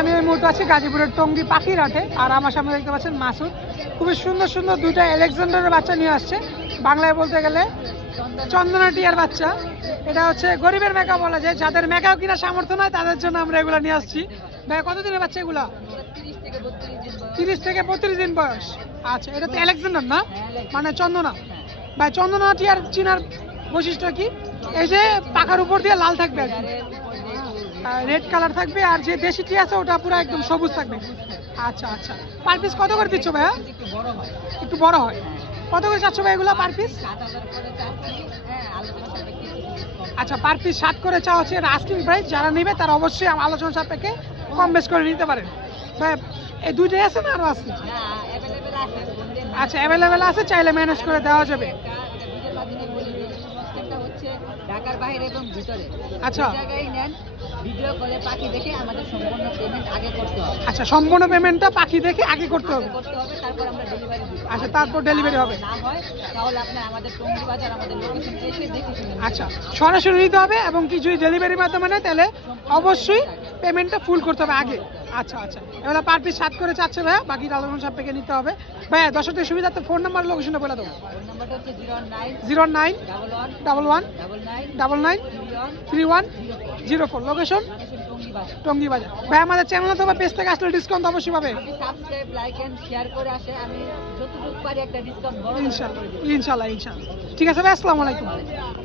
আমি এই মুহূর্তে আছি গাজীপুরের টঙ্গী পাখির হাটে, আর আমার সামনে দেখতে পাচ্ছেন মাসুদ খুবই সুন্দর সুন্দর দুইটা আলেকজান্ডারের বাচ্চা নিয়ে আসছে। বাংলায় বলতে গেলে চন্দনা টিয়ার বাচ্চা। এটা হচ্ছে গরিবের মেকা বলা যায়, যাদের মেকাও কিনা সামর্থ্য নয় তাদের জন্য আমরা এগুলো নিয়ে আসছি। ভাই কতদিনের বাচ্চা এগুলা? 30 থেকে 32 দিন বয়স। আচ্ছা, এটা তো আলেকজান্ডার না, মানে চন্দনা। ভাই চন্দনা টিয়ার চিনার বৈশিষ্ট্য কি? এই যে পাখার উপর দিয়ে লাল থাকবে আর কি, রেড কালার থাকবে, আর যে দেশি টি আছে ওটা পুরো একদম সবুজ থাকবে। আচ্ছা আচ্ছা, পার পিস কত করে দিচ্ছ ভাইয়া? একটু বড় হয়। কত করে চাচ্ছ ভাই এগুলো পার পিস? আচ্ছা, পার পিস 7 করে চাওয়া হচ্ছে, এটা আস্কিং প্রাইস। যারা নেবে তারা অবশ্যই আলোচনা সাপেক্ষে কম বেশ করে নিতে পারেন। ভাই এই দুইটাই আছে না আরো আছে? আচ্ছা, অ্যাভেলেবেল আছে, চাইলে ম্যানেজ করে দেওয়া যাবে। ঢাকার বাইরে এবং ভিতরে আচ্ছা জায়গায় নেন, ভিডিও কলে পাখি দেখে আমাদের সম্পূর্ণ পেমেন্ট আগে করতে হবে। আচ্ছা, সম্পূর্ণ পেমেন্টটা পাখি দেখে আগে করতে হবে। তারপর আমরা ডেলিভারি দিব। আচ্ছা, তারপর ডেলিভারি হবে। না হয় তাহলে আপনি আমাদের টঙ্গী বাজার আমাদের লোকেশন এসে দেখে শুনে। আচ্ছা, সরাসরি নিতে হবে, এবং কি যদি ডেলিভারির মাধ্যমে নেয় তাহলে অবশ্যই পেমেন্টটা ফুল করতে হবে আগে। আচ্ছা আচ্ছা, এবার পার পিস 7 করে চাচ্ছে ভাইয়া, বাকি আলোচনা সাপেক্ষে নিতে হবে। ভাইয়া দর্শকদের সুবিধার্থে ফোন নাম্বার লোকেশনটা বলে দেবো। ফোন নাম্বারটা হচ্ছে 09 11 99 31 লোকেশন টঙ্গী বাজার। টঙ্গী বাজার। ভাই আমাদের চ্যানেল অথবা পেজ থেকে আসলে ডিসকাউন্ট অবশ্যই পাবে। আপনি সাবস্ক্রাইব, লাইক এন্ড শেয়ার করে আসে, আমি যতটুকু পারি একটা ডিসকাউন্ট বড় করে ইনশাআল্লাহ দিব। ইনশাআল্লাহ ইনশাআল্লাহ। ঠিক আছে ভাই, আসসালামু আলাইকুম।